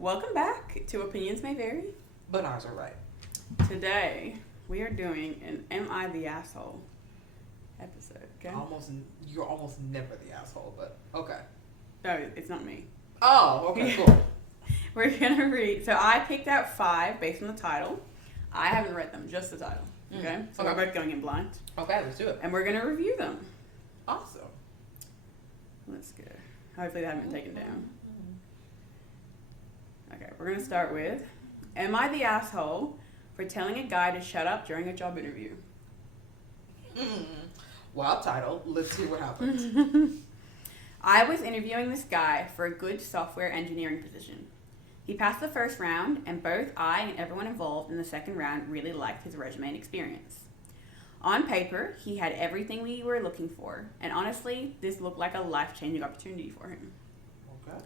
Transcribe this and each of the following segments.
Welcome back to Opinions May Vary. But ours are right. Today, we are doing an Am I the Asshole episode, okay? You're almost never the asshole, but okay. No, it's not me. Oh, okay, cool. We're going to read. So I picked out 5 based on the title. I haven't read them, just the title, okay? So we're both going in blind. Okay, let's do it. And we're going to review them. Awesome. Let's go. Hopefully they haven't been taken down. Okay, we're going to start with, am I the asshole for telling a guy to shut up during a job interview? Wild title. Let's see what happens. I was interviewing this guy for a good software engineering position. He passed the first round, and both I and everyone involved in the second round really liked his resume and experience. On paper, he had everything we were looking for, and honestly, this looked like a life-changing opportunity for him. Okay.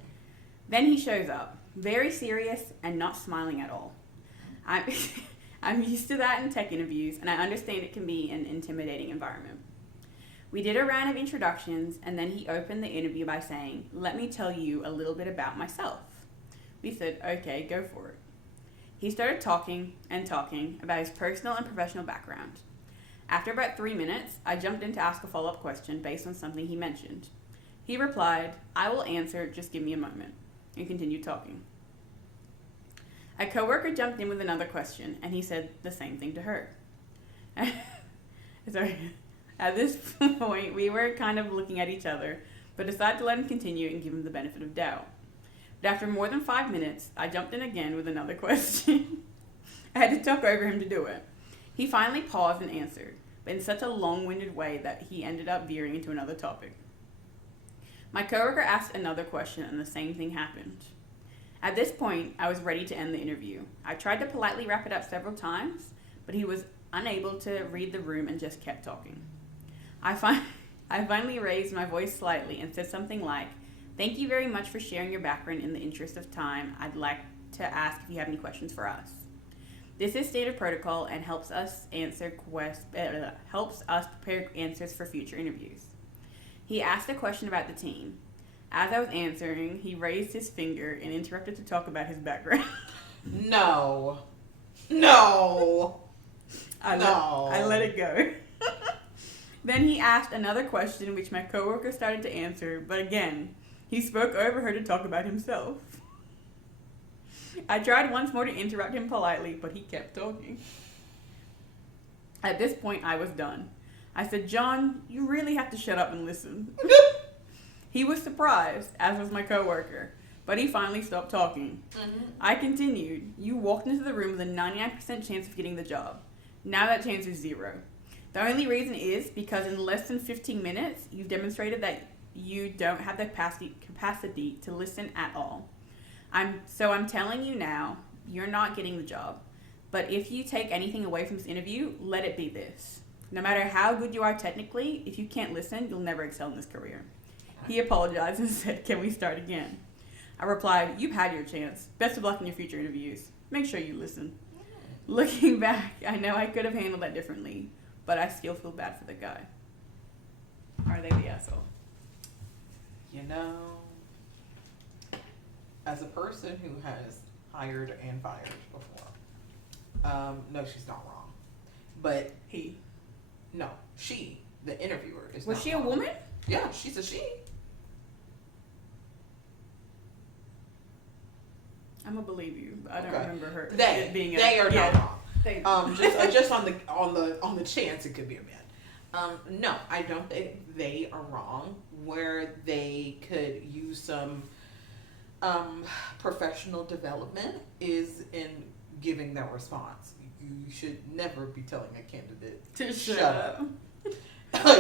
Then he shows up, very serious and not smiling at all. I'm used to that in tech interviews, and I understand it can be an intimidating environment. We did a round of introductions, and then he opened the interview by saying, "Let me tell you a little bit about myself." We said, "Okay, go for it." He started talking about his personal and professional background. After about 3 minutes, I jumped in to ask a follow-up question based on something he mentioned. He replied, "I will answer, just give me a moment," and continued talking. A coworker jumped in with another question, and he said the same thing to her. Sorry. At this point, we were kind of looking at each other, but decided to let him continue and give him the benefit of doubt. But after more than 5 minutes, I jumped in again with another question. I had to talk over him to do it. He finally paused and answered, but in such a long-winded way that he ended up veering into another topic. My coworker asked another question, and the same thing happened. At this point, I was ready to end the interview. I tried to politely wrap it up several times, but he was unable to read the room and just kept talking. I finally raised my voice slightly and said something like, "Thank you very much for sharing your background. In the interest of time, I'd like to ask if you have any questions for us. This is standard protocol and helps us prepare answers for future interviews." He asked a question about the team. As I was answering, he raised his finger and interrupted to talk about his background. No. I let it go. Then he asked another question, which my coworker started to answer, but again, he spoke over her to talk about himself. I tried once more to interrupt him politely, but he kept talking. At this point, I was done. I said, "John, you really have to shut up and listen." He was surprised, as was my coworker, but he finally stopped talking. I continued, "You walked into the room with a 99% chance of getting the job. Now that chance is 0. The only reason is because in less than 15 minutes, you've demonstrated that you don't have the capacity to listen at all. I'm telling you now, you're not getting the job. But if you take anything away from this interview, let it be this. No matter how good you are technically, if you can't listen, you'll never excel in this career." He apologized and said, "Can we start again?" I replied, "You've had your chance. Best of luck in your future interviews. Make sure you listen." Looking back, I know I could have handled that differently, but I still feel bad for the guy. Are they the asshole? You know, as a person who has hired and fired before, no, she's not wrong. But she, the interviewer, is Was not she a wrong. woman? Yeah, she's a she. I'm gonna believe you, but I don't Okay. remember her being They are not wrong. They, Just on the chance it could be a man. No, I don't think they are wrong. Where they could use some professional development is in giving their response. You should never be telling a candidate to shut up.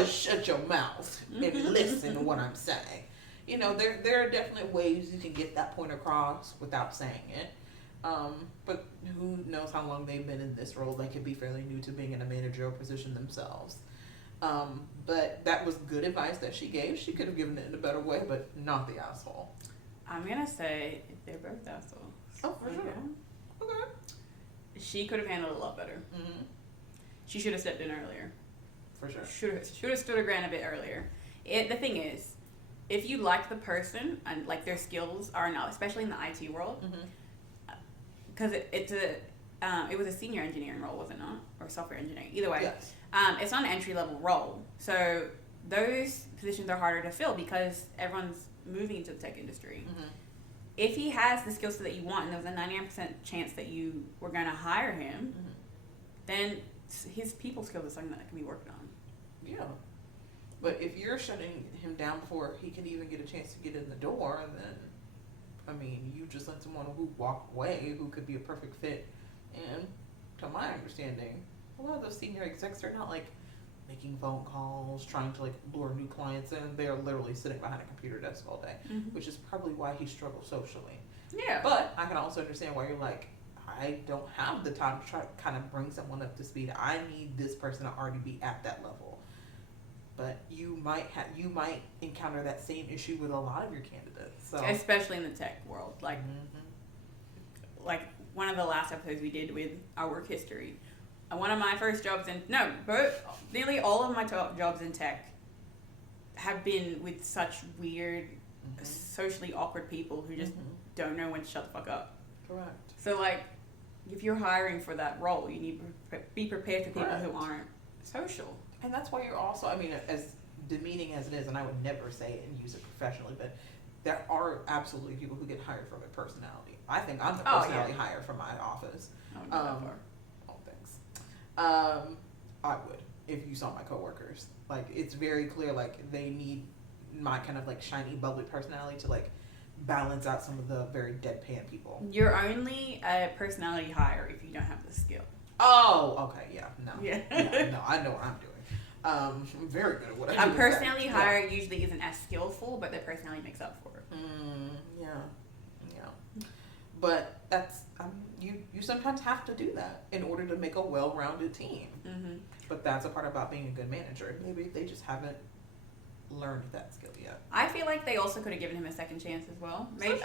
shut your mouth and listen to what I'm saying. You know, there are definitely ways you can get that point across without saying it. But who knows how long they've been in this role? They could be fairly new to being in a managerial position themselves. But that was good advice that she gave. She could have given it in a better way, but not the asshole. I'm gonna say they're both assholes. Oh, for sure. Okay. She could have handled it a lot better. Mm-hmm. She should have stepped in earlier. For sure. Should have stood her ground a bit earlier. The thing is, if you like the person and like their skills are not, especially in the IT world, because it was a senior engineering role, was it not? Or software engineering. Either way. Yes. It's not an entry-level role. So those positions are harder to fill because everyone's moving into the tech industry. Mm-hmm. If he has the skill set that you want and there was a 99% chance that you were going to hire him, then his people skills is something that can be worked on. Yeah. But if you're shutting him down before he can even get a chance to get in the door, then, I mean, you just let someone who walked away who could be a perfect fit. And to my understanding, a lot of those senior execs are not like making phone calls, trying to like lure new clients in. They're literally sitting behind a computer desk all day, which is probably why he struggles socially. Yeah. But I can also understand why you're like, I don't have the time to try to kind of bring someone up to speed. I need this person to already be at that level. But you might encounter that same issue with a lot of your candidates. So especially in the tech world, like one of the last episodes we did with our work history. One of my first jobs nearly all of my jobs in tech have been with such weird, socially awkward people who just don't know when to shut the fuck up. Correct. So like, if you're hiring for that role, you need to be prepared for people who aren't social. And that's why you're also, I mean, as demeaning as it is, and I would never say it and use it professionally, but there are absolutely people who get hired from a personality. I think I'm the personality hire for my office. Thanks. I would, if you saw my coworkers. Like, it's very clear, like, they need my kind of, like, shiny, bubbly personality to, like, balance out some of the very deadpan people. You're only a personality hire if you don't have the skill. Oh, okay, yeah, no. Yeah. No, I know what I'm doing. I'm very good at what I do. A personality hire usually isn't as skillful, but their personality makes up for it. Yeah. But that's you sometimes have to do that in order to make a well-rounded team. But that's a part about being a good manager. Maybe they just haven't learned that skill yet. I feel like they also could have given him a second chance as well. They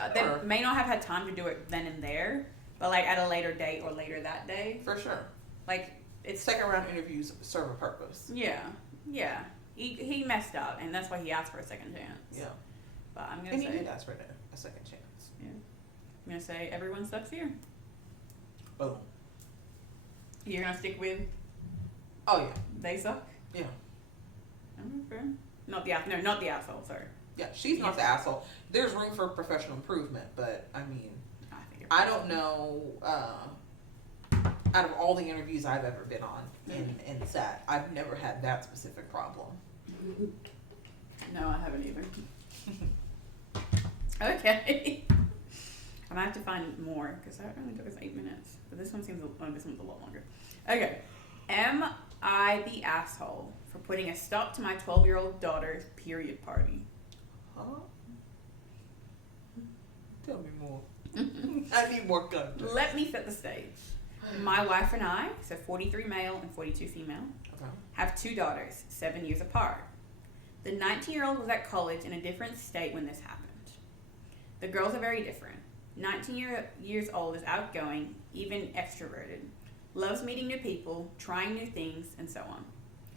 may not have had time to do it then and there, but like at a later date or later that day. For sure. Like, it's second round interviews serve a purpose. Yeah. He messed up, and that's why he asked for a second chance. Yeah. But I'm gonna and say he did ask for a second chance. Yeah. I'm gonna say everyone sucks here. Boom. You're gonna stick with? Oh yeah. They suck. Yeah. Okay. Not the asshole. Sorry. Yeah, she's not the asshole. There's room for professional improvement, but I mean, I don't know. Out of all the interviews I've ever been on in SAT, I've never had that specific problem. No, I haven't either. Okay. I'm gonna have to find more because that only took us 8 minutes. But this one's a lot longer. Okay. Am I the asshole for putting a stop to my 12-year-old daughter's period party? Huh? Tell me more. I need more context. Let me set the stage. My wife and I, so 43 male and 42 female, have 2 daughters, 7 years apart. The 19-year-old was at college in a different state when this happened. The girls are very different. 19 years old is outgoing, even extroverted, loves meeting new people, trying new things, and so on.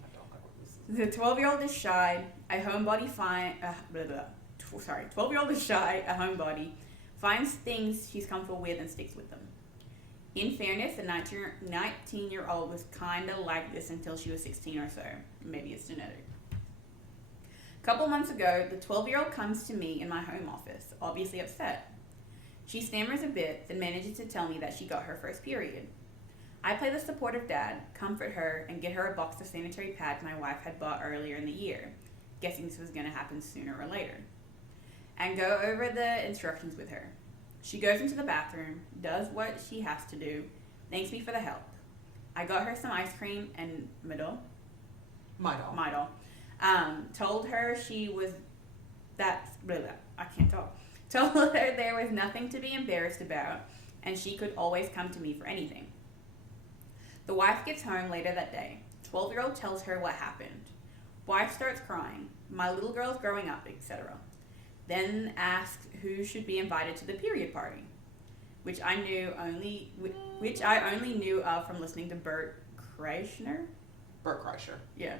I don't like what this is. The 12-year-old is shy, a homebody 12-year-old is shy, a homebody, finds things she's comfortable with and sticks with them. In fairness, the 19-year-old was kind of like this until she was 16 or so. Maybe it's genetic. A couple months ago, the 12-year-old comes to me in my home office, obviously upset. She stammers a bit, then manages to tell me that she got her first period. I play the supportive dad, comfort her, and get her a box of sanitary pads my wife had bought earlier in the year, guessing this was going to happen sooner or later, and go over the instructions with her. She goes into the bathroom, does what she has to do, thanks me for the help. I got her some ice cream and Midol. Told her she was I can't talk. Told her there was nothing to be embarrassed about, and she could always come to me for anything. The wife gets home later that day. 12-year-old tells her what happened. Wife starts crying. My little girl's growing up, etc. Then asks who should be invited to the period party, which I only knew of from listening to Bert Kreischer. Yeah.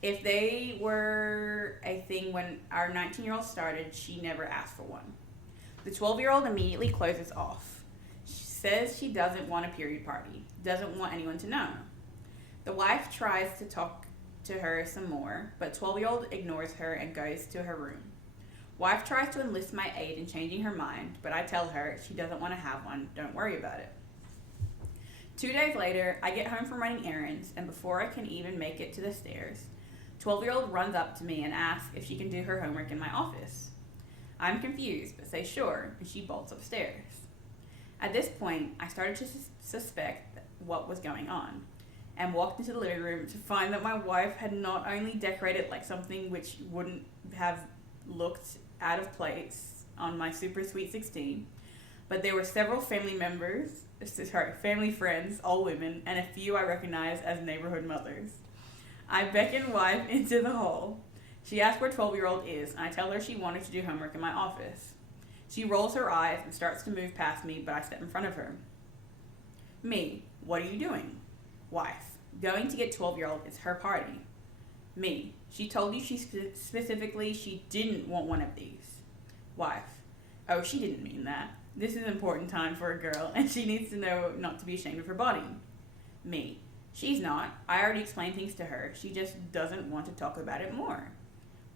If they were a thing when our 19-year-old started, she never asked for one. The 12-year-old immediately closes off. says she doesn't want a period party, doesn't want anyone to know. The wife tries to talk to her some more, but 12-year-old ignores her and goes to her room. Wife tries to enlist my aid in changing her mind, but I tell her she doesn't want to have one, don't worry about it. 2 days later, I get home from running errands, and before I can even make it to the stairs, 12-year-old runs up to me and asks if she can do her homework in my office. I'm confused, but say sure, and she bolts upstairs. At this point, I started to suspect what was going on, and walked into the living room to find that my wife had not only decorated like something which wouldn't have looked out of place on my super sweet 16, but there were several family friends, all women, and a few I recognized as neighborhood mothers. I beckon wife into the hall. She asks where 12-year-old is, and I tell her she wanted to do homework in my office. She rolls her eyes and starts to move past me, but I step in front of her. Me, what are you doing? Wife, going to get 12-year-old, it's her party. Me, she told you specifically she didn't want one of these. Wife, oh, she didn't mean that. This is an important time for a girl, and she needs to know not to be ashamed of her body. Me, she's not. I already explained things to her. She just doesn't want to talk about it more.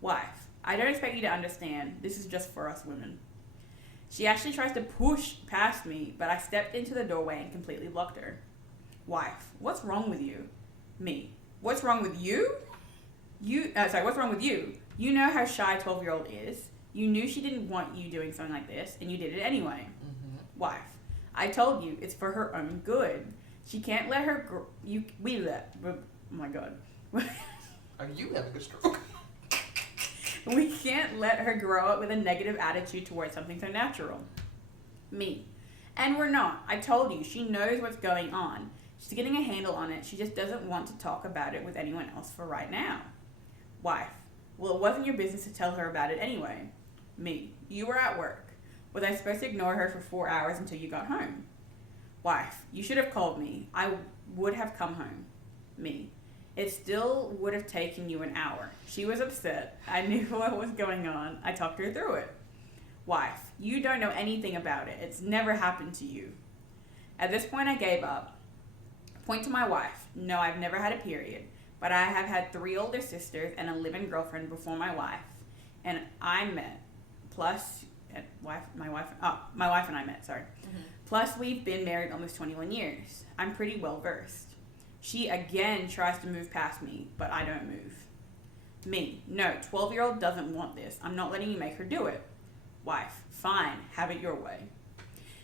Wife, I don't expect you to understand. This is just for us women. She actually tries to push past me, but I stepped into the doorway and completely blocked her. Wife, what's wrong with you? Me, what's wrong with you? What's wrong with you? You know how shy 12-year-old is. You knew she didn't want you doing something like this, and you did it anyway. Mm-hmm. Wife, I told you, it's for her own good. She can't let her oh my God. Are you having a stroke? We can't let her grow up with a negative attitude towards something so natural. Me, and we're not. I told you, she knows what's going on. She's getting a handle on it. She just doesn't want to talk about it with anyone else for right now. Wife, well, it wasn't your business to tell her about it anyway. Me, you were at work. Was I supposed to ignore her for 4 hours until you got home? Wife, you should have called me. I would have come home. Me, it still would have taken you an hour. She was upset. I knew what was going on. I talked her through it. Wife, you don't know anything about it. It's never happened to you. At this point, I gave up. Point to my wife. No, I've never had a period, but I have had 3 older sisters and a live-in girlfriend before my wife, and I met. Plus, my wife and I met, sorry. Mm-hmm. Plus, we've been married almost 21 years. I'm pretty well versed. She again tries to move past me, but I don't move. Me, no, 12-year-old doesn't want this. I'm not letting you make her do it. Wife, fine, have it your way.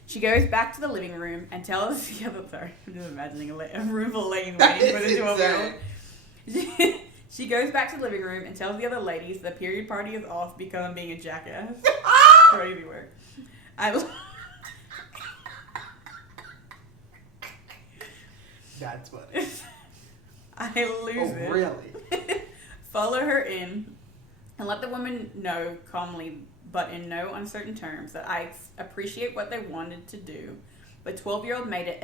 She goes back to the living room and tells the other, I'm just imagining a room full of ladies waiting for the 12-year-old. She goes back to the living room and tells the other ladies the period party is off because I'm being a jackass. Crazy work. That's funny. I lose it. Oh, really? Follow her in and let the woman know calmly, but in no uncertain terms, that I appreciate what they wanted to do, but 12-year-old made it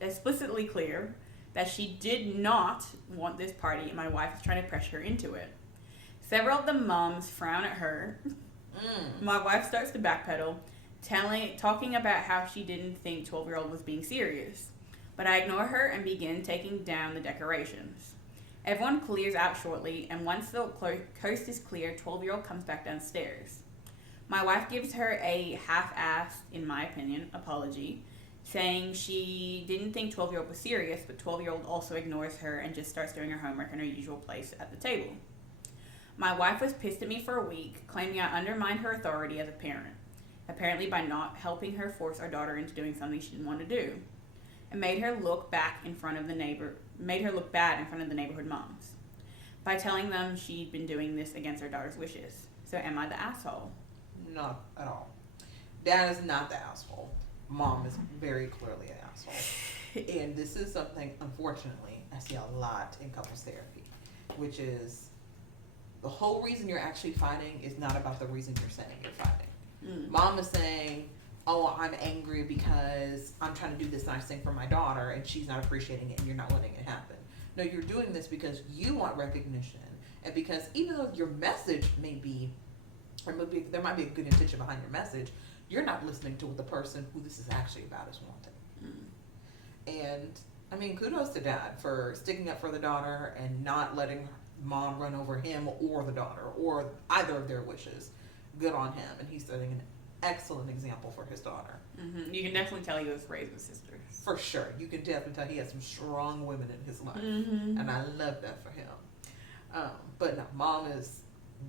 explicitly clear that she did not want this party, and my wife is trying to pressure her into it. Several of the moms frown at her. My wife starts to backpedal, talking about how she didn't think 12-year-old was being serious. But I ignore her and begin taking down the decorations. Everyone clears out shortly, and once the coast is clear, 12-year-old comes back downstairs. My wife gives her a half-assed, in my opinion, apology, saying she didn't think 12-year-old was serious, but 12-year-old also ignores her and just starts doing her homework in her usual place at the table. My wife was pissed at me for a week, claiming I undermined her authority as a parent, apparently by not helping her force our daughter into doing something she didn't want to do, and made her look bad in front of the neighborhood moms by telling them she'd been doing this against her daughter's wishes. So am I the asshole? Not at all. Dad is not the asshole. Mom is very clearly an asshole. And this is something, unfortunately, I see a lot in couples therapy, which is the whole reason you're actually fighting is not about the reason you're saying you're fighting. Mom is saying, oh, I'm angry because I'm trying to do this nice thing for my daughter and she's not appreciating it and you're not letting it happen. No, you're doing this because you want recognition, and because even though your message may be, or maybe there might be a good intention behind your message, you're not listening to what the person who this is actually about is wanting. And I mean, kudos to dad for sticking up for the daughter and not letting mom run over him or the daughter or either of their wishes. Good on him, and he's setting an excellent example for his daughter. You can definitely tell he was raised with sisters. For sure. You can definitely tell he has some strong women in his life. And I love that for him. But no, mom is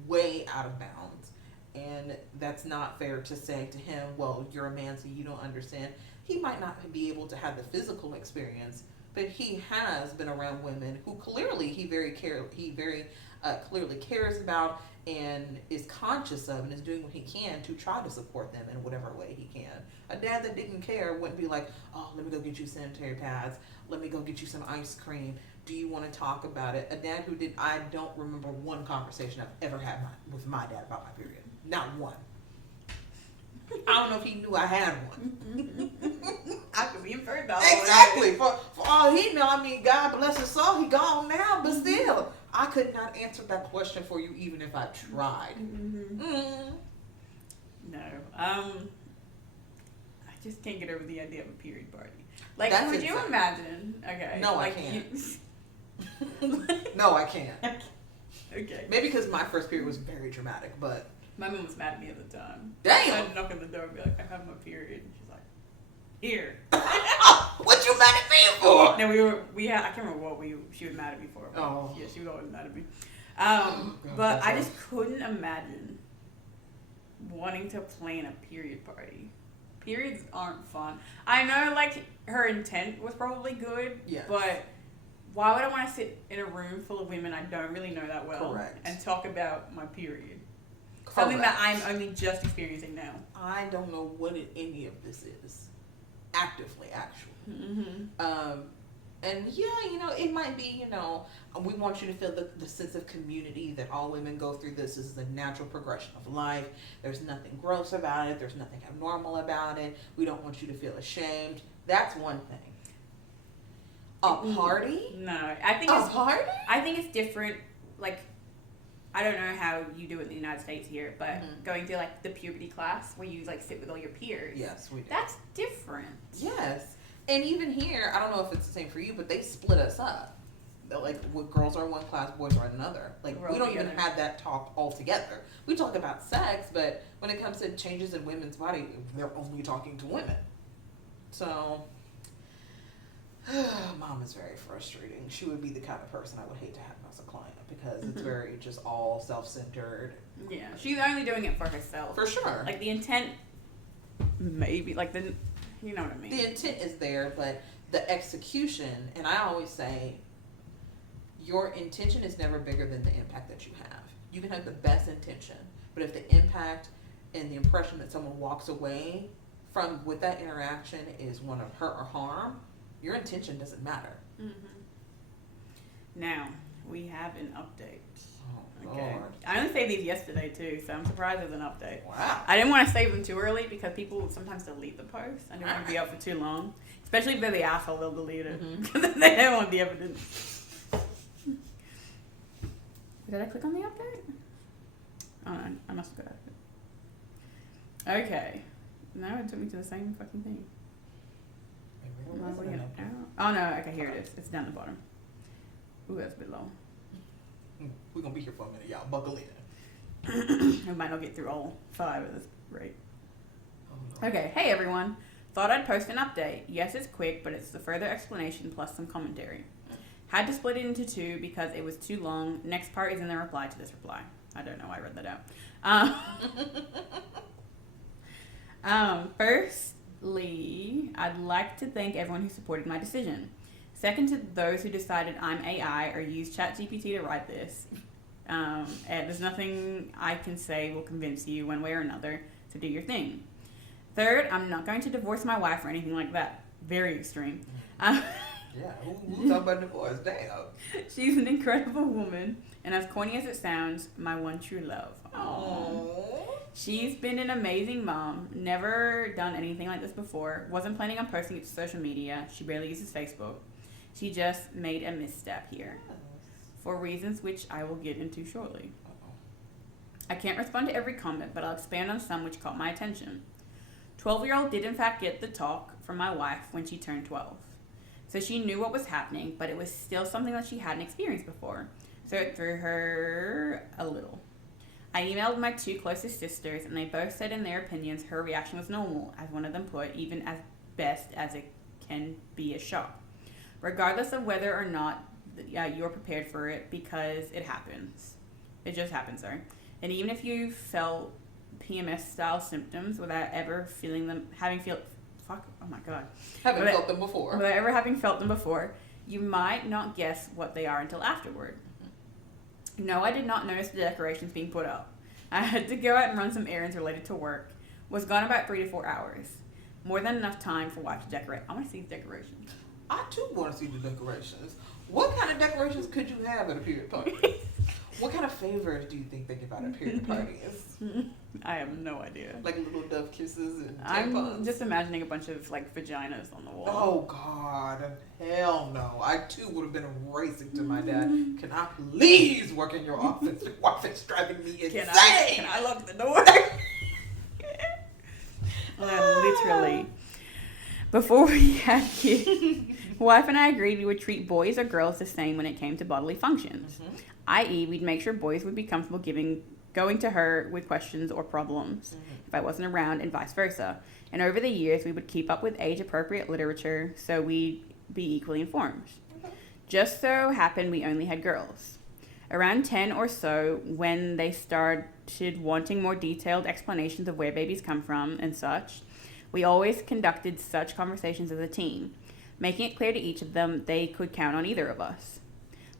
way out of bounds. And that's not fair to say to him, well, you're a man, so you don't understand. He might not be able to have the physical experience, but he has been around women who clearly he very clearly cares about and is conscious of and is doing what he can to try to support them in whatever way he can. A dad that didn't care wouldn't be like, oh, let me go get you sanitary pads. Let me go get you some ice cream. Do you want to talk about it? A dad who did, I don't remember one conversation I've ever had with my dad about my period. Not one. I don't know if he knew I had one. I could be inferred though. Exactly. For all he know, I mean, God bless his soul, he gone now, but still, I could not answer that question for you even if I tried. No. I just can't get over the idea of a period party. Like, That's would you insane. imagine? Okay. No, like I can't. No, I can't. Okay. Maybe because my first period was very dramatic, but My mom was mad at me at the time. damn. I'd knock on the door and be like, I have my period. And she's like, here. What you mad at me for? No, I can't remember what she was mad at me for. But yeah, she was always mad at me. But I just couldn't imagine wanting to plan a period party. Periods aren't fun. I know, like, her intent was probably good, but why would I want to sit in a room full of women I don't really know that well and talk about my period? Something that I'm only just experiencing now. I don't know what any of this is. Actively, actually. And yeah, it might be, we want you to feel the sense of community that all women go through this. This is a natural progression of life. There's nothing gross about it. There's nothing abnormal about it. We don't want you to feel ashamed. That's one thing. A party? No, I think a party? I think it's different. Like, I don't know how you do it in the United States here, but going to like the puberty class where you like sit with all your peers. Yes, we do. That's different. Yes. And even here, I don't know if it's the same for you, but they split us up. Like, girls are in one class, boys are in another. Like, we don't even have that talk all together. We talk about sex, but when it comes to changes in women's body, they're only talking to women. So, mom is very frustrating. She would be the kind of person I would hate to have as a client because it's very just all self-centered. Yeah, she's only doing it for herself. For sure. Like, the intent, maybe, like, you know what I mean? The intent is there, but the execution, and I always say, your intention is never bigger than the impact that you have. You can have the best intention, but if the impact and the impression that someone walks away from with that interaction is one of hurt or harm, your intention doesn't matter. Now, we have an update. Oh, okay. Lord. I only saved these yesterday, too, so I'm surprised there's an update. Wow. I didn't want to save them too early because people sometimes delete the post. I didn't want to be up for too long. Especially if they're the asshole, they'll delete it. Because they don't want the evidence. Did I click on the update? Oh, no, I must have got it. Okay. Now it took me to the same fucking thing. Oh, no. Okay, here it is. It's down the bottom. Ooh, that's a bit low. We're going to be here for a minute, y'all. Buckle in. We might not get through all 5 at this rate. Oh, no. Okay, hey everyone. Thought I'd post an update. Yes, it's quick, but it's the further explanation plus some commentary. Had to split it into 2 because it was too long. Next part is in the reply to this reply. I don't know why I read that out. Firstly, I'd like to thank everyone who supported my decision. Second, to those who decided I'm AI or used ChatGPT to write this. And there's nothing I can say will convince you one way or another to do your thing. Third, I'm not going to divorce my wife or anything like that. Very extreme. Yeah, who talking about divorce? Damn. She's an incredible woman, and as corny as it sounds, my one true love. Aww. She's been an amazing mom, never done anything like this before, wasn't planning on posting it to social media, she barely uses Facebook. She just made a misstep here, for reasons which I will get into shortly. I can't respond to every comment, but I'll expand on some which caught my attention. 12-year-old did in fact get the talk from my wife when she turned 12. So she knew what was happening, but it was still something that she hadn't experienced before. So it threw her a little. I emailed my 2 closest sisters, and they both said in their opinions her reaction was normal, as one of them put, even as best as it can be a shock. Regardless of whether or not you're prepared for it, because it happens. It just happens, sorry. And even if you felt PMS-style symptoms without ever feeling them, having felt them before. Without ever having felt them before, you might not guess what they are until afterward. No, I did not notice the decorations being put up. I had to go out and run some errands related to work. Was gone about 3 to 4 hours. More than enough time for wife to decorate. I want to see the decorations. I too want to see the decorations. What kind of decorations could you have at a period party? What kind of favors do you think they give out at period parties? I have no idea. Like little dove kisses and tampons? I'm just imagining a bunch of like vaginas on the wall. Oh God, hell no. I too would have been racing to my dad. Can I please work in your office? Your wife is driving me insane. Can I lock the door? Literally. Before we had kids, wife and I agreed we would treat boys or girls the same when it came to bodily functions. Mm-hmm. I.e., we'd make sure boys would be comfortable going to her with questions or problems if I wasn't around, and vice versa. And over the years, we would keep up with age-appropriate literature so we'd be equally informed. Okay. Just so happened we only had girls. Around 10 or so, when they started wanting more detailed explanations of where babies come from and such, we always conducted such conversations as a team, making it clear to each of them they could count on either of us.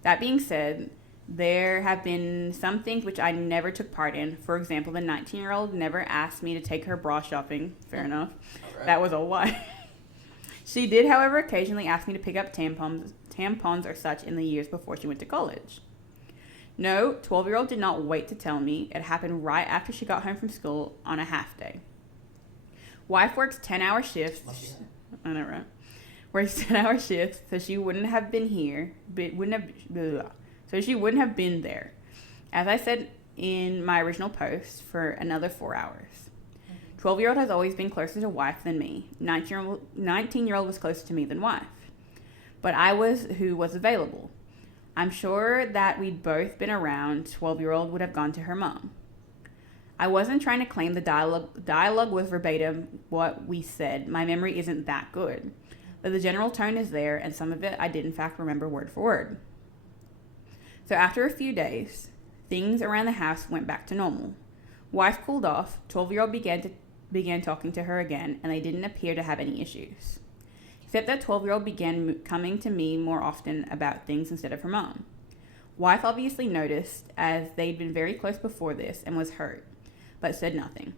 That being said, there have been some things which I never took part in. For example, the 19-year-old never asked me to take her bra shopping. Fair enough. Right. That was a lie. She did, however, occasionally ask me to pick up tampons or such in the years before she went to college. No, 12-year-old did not wait to tell me. It happened right after she got home from school on a half day. Wife works 10-hour shifts. I know, right? Works 10-hour shifts, so she wouldn't have been here, so she wouldn't have been there. As I said in my original post, for another 4 hours. 12-year-old has always been closer to wife than me. 19-year-old was closer to me than wife. But I was who was available. I'm sure that we'd both been around. 12-year-old would have gone to her mom. I wasn't trying to claim the dialogue was verbatim what we said. My memory isn't that good. But the general tone is there, and some of it I did in fact remember word for word. So after a few days, things around the house went back to normal. Wife cooled off, 12-year-old began talking to her again, and they didn't appear to have any issues. Except that 12-year-old began coming to me more often about things instead of her mom. Wife obviously noticed, as they'd been very close before this, and was hurt, but said nothing.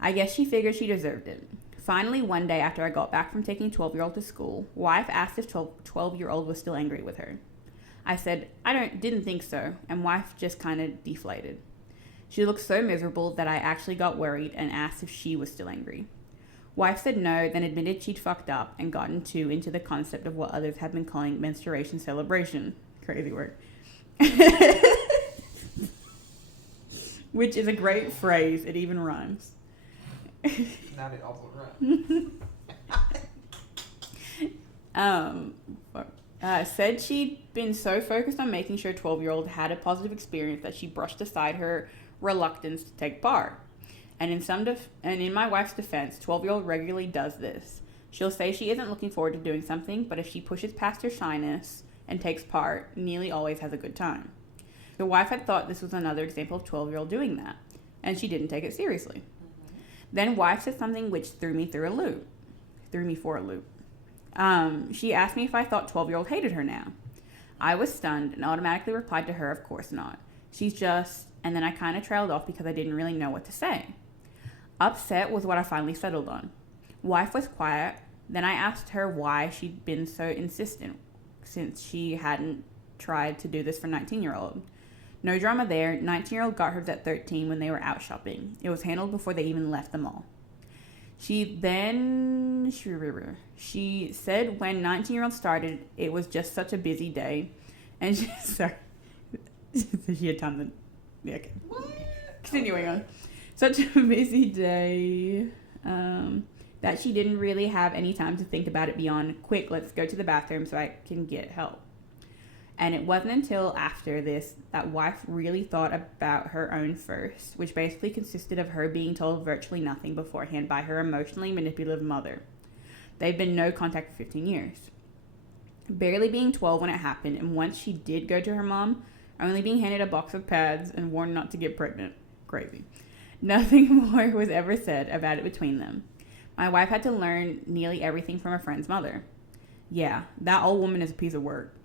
I guess she figured she deserved it. Finally, one day after I got back from taking 12-year-old to school, wife asked if 12-year-old was still angry with her. I said, didn't think so, and wife just kind of deflated. She looked so miserable that I actually got worried and asked if she was still angry. Wife said no, then admitted she'd fucked up and gotten into the concept of what others have been calling menstruation celebration. Crazy word. Which is a great phrase. It even rhymes. Not it also rhymes. Said she'd been so focused on making sure 12-year-old had a positive experience that she brushed aside her reluctance to take part. And in my wife's defense, 12-year-old regularly does this. She'll say she isn't looking forward to doing something, but if she pushes past her shyness and takes part, nearly always has a good time. The wife had thought this was another example of 12-year-old doing that, and she didn't take it seriously. Mm-hmm. Then wife said something which threw me for a loop. She asked me if I thought 12-year-old hated her now. I was stunned and automatically replied to her, of course not. She's just, and then I kind of trailed off because I didn't really know what to say. Upset was what I finally settled on. Wife was quiet. Then I asked her why she'd been so insistent since she hadn't tried to do this for 19-year-old. No drama there. 19-year-old got hers at 13 when they were out shopping. It was handled before they even left the mall. She said when 19-year-old started, it was just such a busy day. And she had time to... Yeah, okay. What? Continuing on. Such a busy day. that she didn't really have any time to think about it beyond, quick, let's go to the bathroom so I can get help. And it wasn't until after this that wife really thought about her own first, which basically consisted of her being told virtually nothing beforehand by her emotionally manipulative mother. They've been no contact for 15 years. Barely being 12 when it happened, and once she did go to her mom, only being handed a box of pads and warned not to get pregnant. Crazy. Nothing more was ever said about it between them. My wife had to learn nearly everything from a friend's mother. Yeah, that old woman is a piece of work.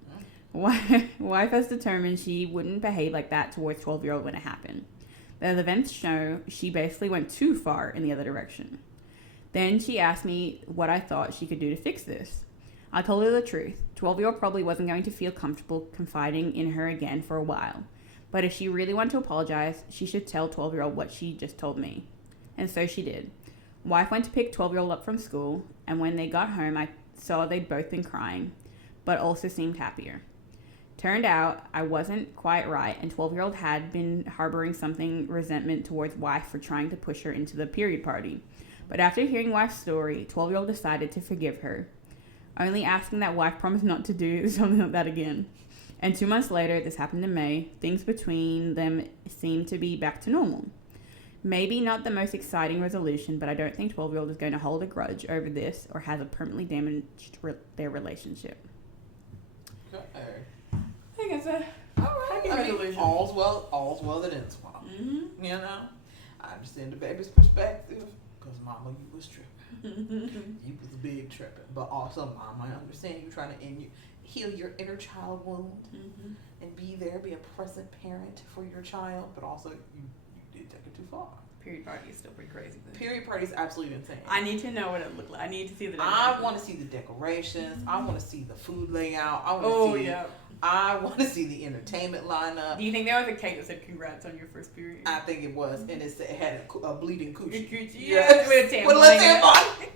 Wife has determined she wouldn't behave like that towards 12-year-old when it happened. The events show she basically went too far in the other direction. Then she asked me what I thought she could do to fix this. I told her the truth. 12-year-old probably wasn't going to feel comfortable confiding in her again for a while. But if she really wanted to apologize, she should tell 12-year-old what she just told me. And so she did. Wife went to pick 12-year-old up from school, and when they got home, I saw they'd both been crying, but also seemed happier. Turned out I wasn't quite right, and 12-year-old had been harboring something resentment towards wife for trying to push her into the period party. But after hearing wife's story, 12-year-old decided to forgive her, only asking that wife promise not to do something like that again. And 2 months later, this happened in May, things between them seemed to be back to normal. Maybe not the most exciting resolution, but I don't think 12-year-old is going to hold a grudge over this or has permanently damaged their relationship. Okay. I think it's a happy resolution. All's well that ends well. Mm-hmm. You know? I understand the baby's perspective, because mama, you was tripping. You was big tripping. But also, mom, I understand you trying to heal your inner child wound and be there, be a present parent for your child, but also you did take it too far. Period party is still pretty crazy. Period party is absolutely insane. I need to know what it looked like. I need to see the I want to see the decorations. I want to see the food layout. I want to see the entertainment lineup. Do you think there was a cake that said congrats on your first period? I think it was, and it had a bleeding coochie. Yes. With a tampon.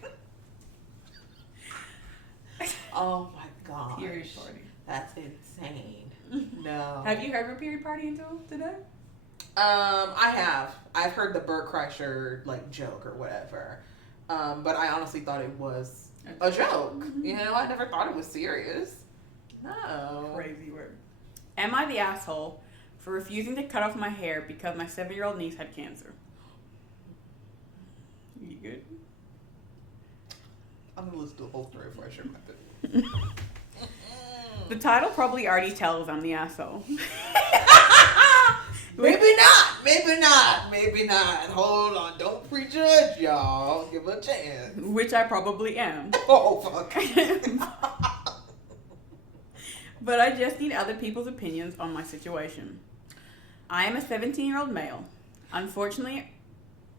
Oh my god. Period party. That's insane. No. Have you heard of a period party until today? I have. I've heard the bird crusher joke or whatever. But I honestly thought it was a joke. Mm-hmm. You know, I never thought it was serious. No. Crazy word. Am I the asshole for refusing to cut off my hair because my 7-year-old niece had cancer? You good? I'm gonna listen to the whole story before I share my opinion. The title probably already tells I'm the asshole. Maybe not. Hold on. Don't prejudge, y'all. Give a chance. Which I probably am. Oh, fuck. But I just need other people's opinions on my situation. I am a 17-year-old male. Unfortunately,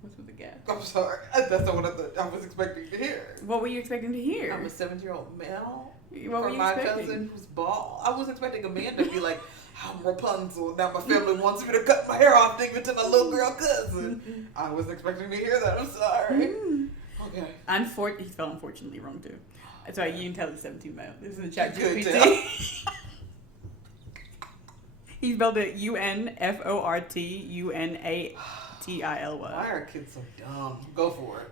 what's with the gas? I'm sorry. That's not what I was expecting to hear. What were you expecting to hear? I'm a 17-year-old male. What were you expecting? My cousin who's bald. I was expecting a man to be like, I'm Rapunzel. Now my family wants me to cut my hair off, thinking to my little girl cousin. I was expecting to hear that. I'm sorry. Okay. He spelled unfortunately wrong too. That's why you can tell it's 17 male. This is in chat GPT. He spelled it UNFORTUNATILY. Why are kids so dumb? Go for it.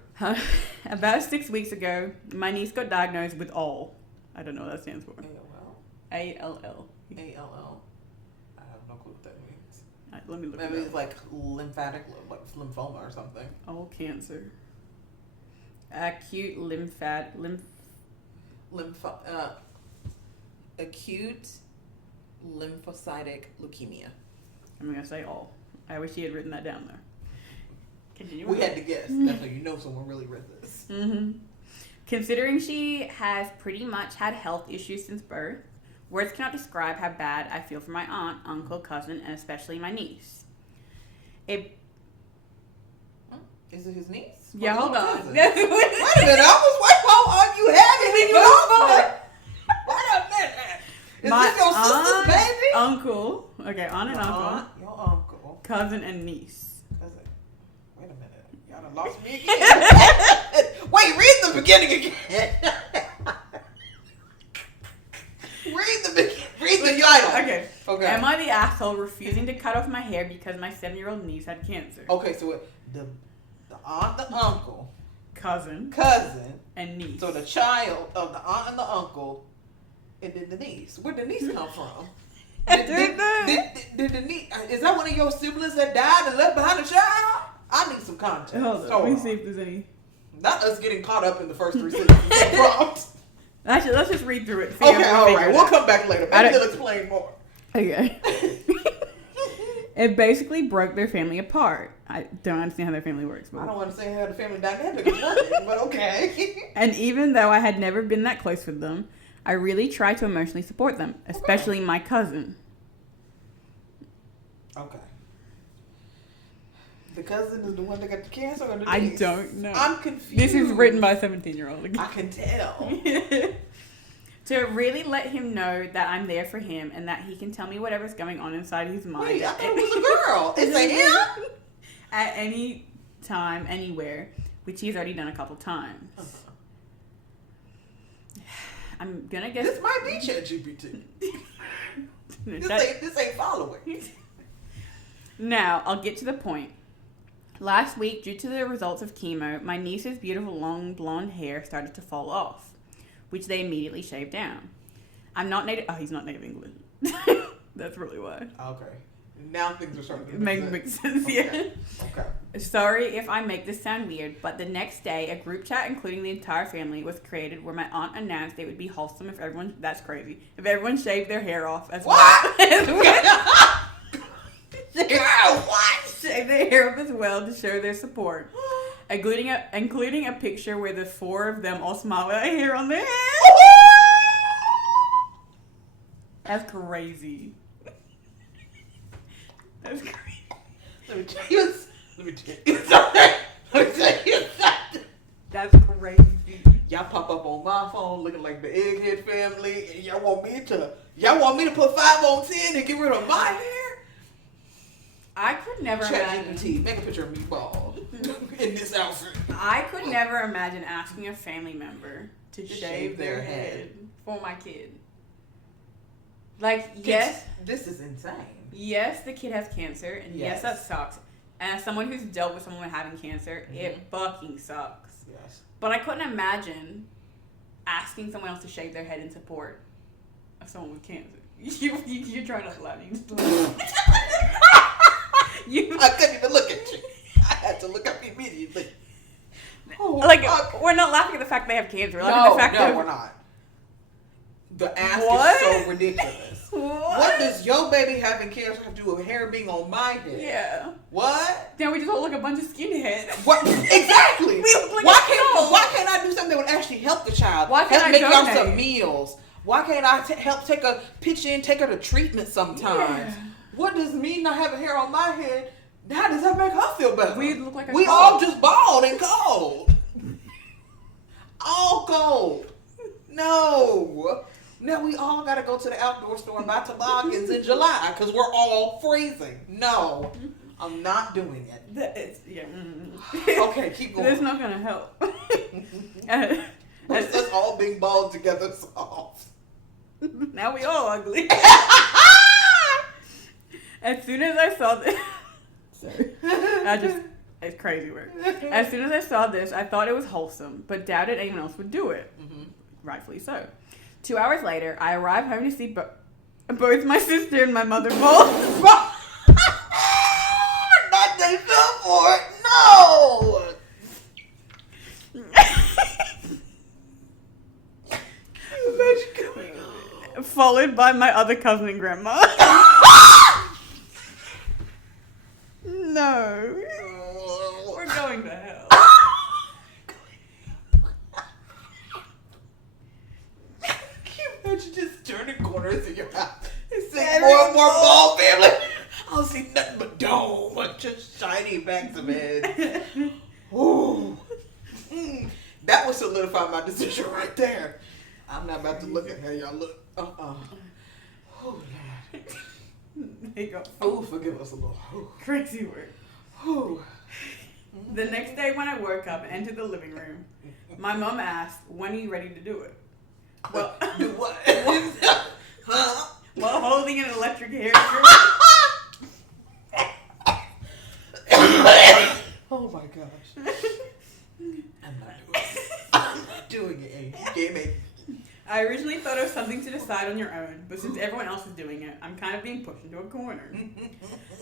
About 6 weeks ago, my niece got diagnosed with ALL. I don't know what that stands for. ALL. ALL. I have no clue what that means. Let me look Maybe it up. it's like lymphatic, like lymphoma or something. All cancer. Acute acute lymphocytic leukemia. I'm going to say all. I wish he had written that down there. Continue. We had to guess. That's how you know someone really read this. Mm-hmm. Considering she has pretty much had health issues since birth, words cannot describe how bad I feel for my aunt, uncle, cousin, and especially my niece. Is it his niece? Yeah, hold on. Wait a minute. I was like, how are you having me? Wait a minute. Is my this your sister's baby? Uncle. Okay, aunt and uncle. Aunt, your uncle. Cousin and niece. Cousin. Wait a minute. Y'all done lost me again. Wait, read the beginning again. Read the title. Okay. Am I the asshole refusing to cut off my hair because my 7-year-old niece had cancer? Okay, so the aunt, the uncle, cousin, and niece. So the child of the aunt and the uncle, and then the niece. Where did the niece come from? Did the niece? Is that one of your siblings that died and left behind a child? I need some context. Hold on, let me see if there's any. Not us getting caught up in the first 3 sentences. Actually, let's just read through it. Okay, all right. We'll come back later. Maybe they'll explain more. Okay. It basically broke their family apart. I don't understand how their family works. But I don't understand how the family dynamic is working, but okay. And even though I had never been that close with them, I really tried to emotionally support them, especially my cousin. Okay. The cousin is the one that got the cancer or the niece? I don't know. I'm confused. This is written by a 17-year-old. I can tell. To really let him know that I'm there for him and that he can tell me whatever's going on inside his mind. Wait, I thought it was a girl. Is it him? At any time, anywhere, which he's already done a couple times. I'm gonna guess... This might be ChatGPT. This ain't following. Now, I'll get to the point. Last week, due to the results of chemo, my niece's beautiful long blonde hair started to fall off, which they immediately shaved down. I'm not native... Oh, he's not native English. That's really why. Okay. Now things are starting to make sense. Okay. Yeah. Okay. Sorry if I make this sound weird, but the next day, a group chat including the entire family was created where my aunt announced it would be wholesome if everyone... That's crazy. If everyone shaved their hair off as what? well. Girl, what? Shave their hair off as well to show their support. Including a picture where the 4 of them all smile with hair on their head. That's crazy. That's crazy. Let me tell you something. That's crazy. Y'all pop up on my phone looking like the Egghead family, and y'all want me to put 5 on 10 and get rid of my hair? I could never imagine. ChatGPT, make a picture of me bald in this outfit. I could never imagine asking a family member to shave their head for my kid. Like, yes. This is insane. Yes, the kid has cancer, and yes, that sucks. And as someone who's dealt with someone having cancer, it fucking sucks. Yes. But I couldn't imagine asking someone else to shave their head in support of someone with cancer. You're trying not to laugh. I couldn't even look at you. I had to look up immediately. We're not laughing at the fact they have cancer. We're laughing at the fact that we're not. The ask is so ridiculous. What does your baby having cancer have to do with hair being on my head? Yeah. What? Then we just all look like a bunch of skinheads. What? Exactly. Why can't I do something that would actually help the child? Why can't I make y'all donate? some meals? Why can't I help pitch in, take her to treatment sometimes? Yeah. What does me not having hair on my head? How does that make her feel better? We look like we all just bald and cold. All cold. No. Now we all gotta go to the outdoor store and buy toboggans in July because we're all freezing. No, I'm not doing it. Okay, keep going. It's not gonna help. Us all being bald together soft. Now we all ugly. As soon as I saw this, sorry, it's crazy work. As soon as I saw this, I thought it was wholesome, but doubted anyone else would do it. Mm-hmm. Rightfully so. 2 hours later, I arrive home to see both my sister and my mother both. Not they fell for it. No. Followed by my other cousin and grandma. No. We're going to hell. Imagine just turning corners in your house and seeing more and more bald family. I don't see nothing but dome, but just shiny backs of heads. Ooh. That would solidify my decision right there. I'm not about to look at how y'all look. Oh, Lord. There you go. Oh, forgive us a little. Crazy word. The next day when I woke up and entered the living room, my mom asked, "When are you ready to do it?" Well, do what? Huh? While holding an electric hair trimmer. Oh my gosh. I'm not doing it. You can't make it. I originally thought it was something to decide on your own, but since everyone else is doing it, I'm kind of being pushed into a corner.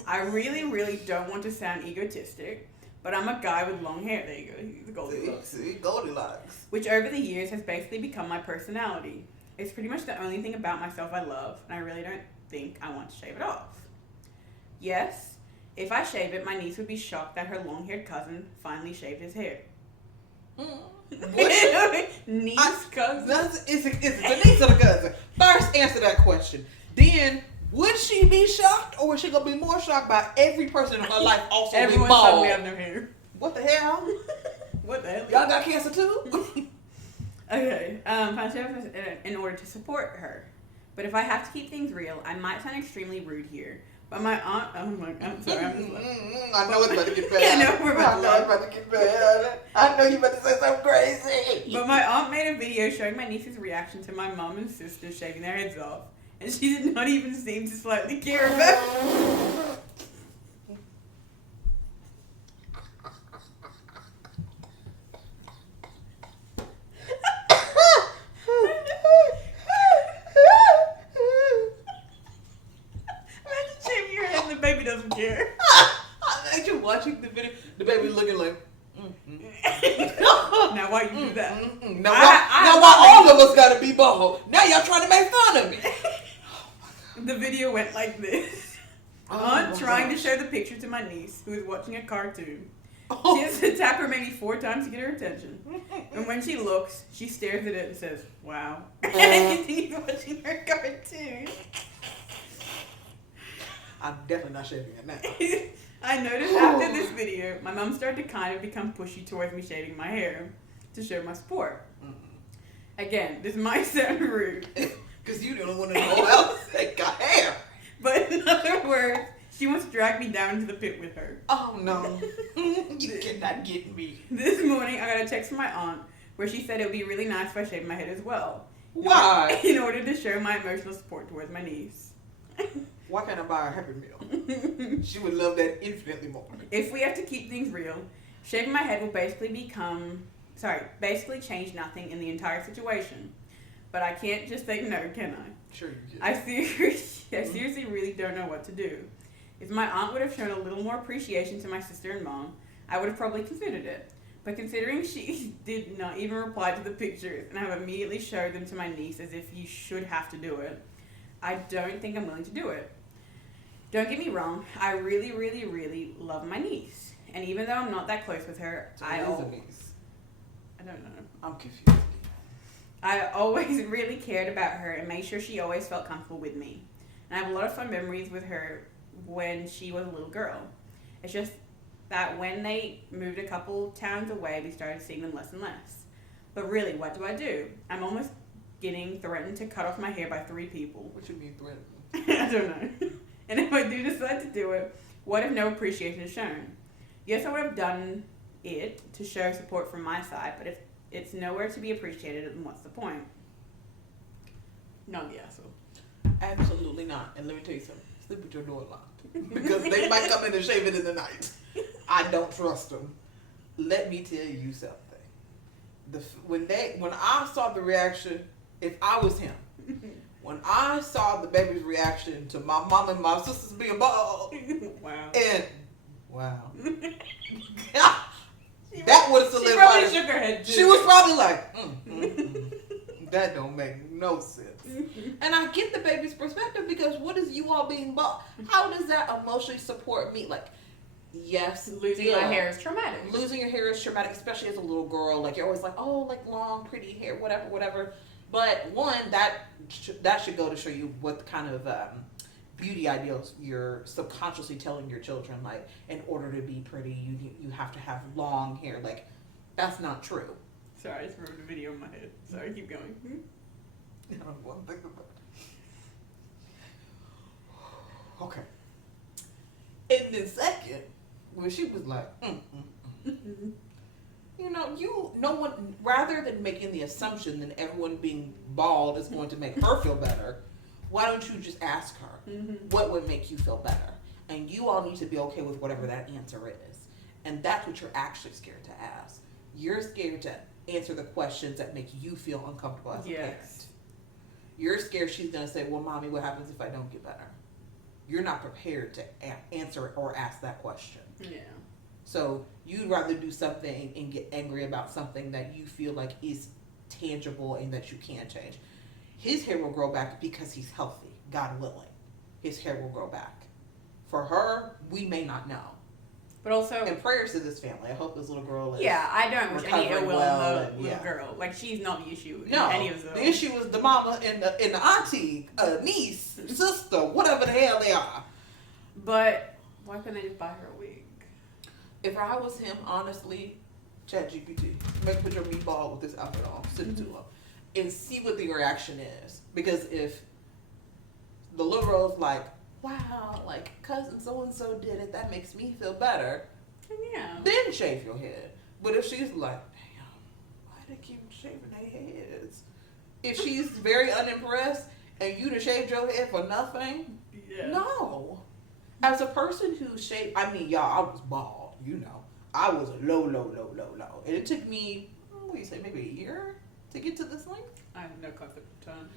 I really, really don't want to sound egotistic, but I'm a guy with long hair. There you go. He's a Goldilocks. See, Goldilocks. Which over the years has basically become my personality. It's pretty much the only thing about myself I love, and I really don't think I want to shave it off. Yes, if I shave it, my niece would be shocked that her long-haired cousin finally shaved his hair. Niece, cousin? It's the niece or the cousin. First, answer that question. Then, would she be shocked, or is she gonna be more shocked by every person in her life also being bald? Everyone suddenly have no hair. What the hell? What the hell? Y'all got cancer too? Okay. Find service in order to support her. But if I have to keep things real, I might sound extremely rude here. But my aunt, I'm sorry, I'm just I know it's about to get bad. Yeah, I know we're about to get bad. I know you about to say something crazy. But my aunt made a video showing my niece's reaction to my mom and sister shaving their heads off. And she did not even seem to slightly care about it. Baby doesn't care. Ain't you watching the video? The baby looking like. Now why you do that? Now why all of us gotta be bald? Now y'all trying to make fun of me. The video went like this. Aunt trying to show the picture to my niece, who is watching a cartoon. She has to tap her maybe 4 times to get her attention. And when she looks, she stares at it and says, "Wow," and continues watching her cartoon. I'm definitely not shaving it now. I noticed after this video, my mom started to kind of become pushy towards me shaving my hair to show my support. Again, this might sound rude. Because you don't want to know else that got hair. But in other words, she wants to drag me down into the pit with her. Oh no. You cannot get me. This morning, I got a text from my aunt where she said it would be really nice if I shaved my head as well. Why? In order to show my emotional support towards my niece. Why can't I buy her a Happy Meal? She would love that infinitely more. If we have to keep things real, shaving my head will basically change nothing in the entire situation. But I can't just say no, can I? Sure you can. I seriously really don't know what to do. If my aunt would have shown a little more appreciation to my sister and mom, I would have probably considered it. But considering she did not even reply to the pictures and I have immediately showed them to my niece as if you should have to do it, I don't think I'm willing to do it. Don't get me wrong, I really, really, really love my niece. And even though I'm not that close with her, So I a niece. I don't know. I'm confused. I always really cared about her and made sure she always felt comfortable with me. And I have a lot of fun memories with her when she was a little girl. It's just that when they moved a couple towns away, we started seeing them less and less. But really, what do? I'm almost getting threatened to cut off my hair by 3 people. What you mean threatened? I don't know. And if I do decide to do it, what if no appreciation is shown? Yes, I would have done it to show support from my side, but if it's nowhere to be appreciated, then what's the point? Not the asshole. Absolutely not. And let me tell you something. Sleep with your door locked. Because they might come in and shave it in the night. I don't trust them. Let me tell you something. When I saw the reaction, if I was him, when I saw the baby's reaction to my mom and my sisters being bald, Wow. And wow. That would have solidified. She probably shook her head too. She was probably like, that don't make no sense. And I get the baby's perspective because what is you all being bald? How does that emotionally support me? Like, yes, Losing my hair is traumatic. Losing your hair is traumatic, especially as a little girl. Like, you're always like, oh, like long, pretty hair, whatever. But one, that should go to show you what kind of beauty ideals you're subconsciously telling your children. Like, in order to be pretty, you have to have long hair. Like, that's not true. Sorry, I just remembered the video in my head. Sorry, keep going. I don't want to think about it. Okay. And then second, when she was like, no one, rather than making the assumption that everyone being bald is going to make her feel better, why don't you just ask her, what would make you feel better? And you all need to be okay with whatever that answer is. And that's what you're actually scared to ask. You're scared to answer the questions that make you feel uncomfortable as a parent. You're scared she's going to say, well, mommy, what happens if I don't get better? You're not prepared to answer or ask that question. Yeah. So you'd rather do something and get angry about something that you feel like is tangible and that you can change. His hair will grow back because he's healthy, God willing. His hair will grow back. For her, we may not know. But also... And prayers to this family. I hope this little girl is... Yeah, I don't wish any ill will well in the little girl. Like, she's not the issue. No, any of those. the issue is the mama and the auntie, niece, sister, whatever the hell they are. But why couldn't they just buy her a wig? If I was him, honestly, ChatGPT, make a picture of meatball with this outfit on, send it to him, and see what the reaction is. Because if the little girl's like, wow, like cousin so and so did it, that makes me feel better. Yeah. Then shave your head. But if she's like, damn, why they keep shaving their heads? If she's very unimpressed and you done shaved your head for nothing, no. As a person who shaved, I mean, y'all, I was bald, you know. I was low. And it took me, what do you say, maybe a year to get to this length? I have no concept of time.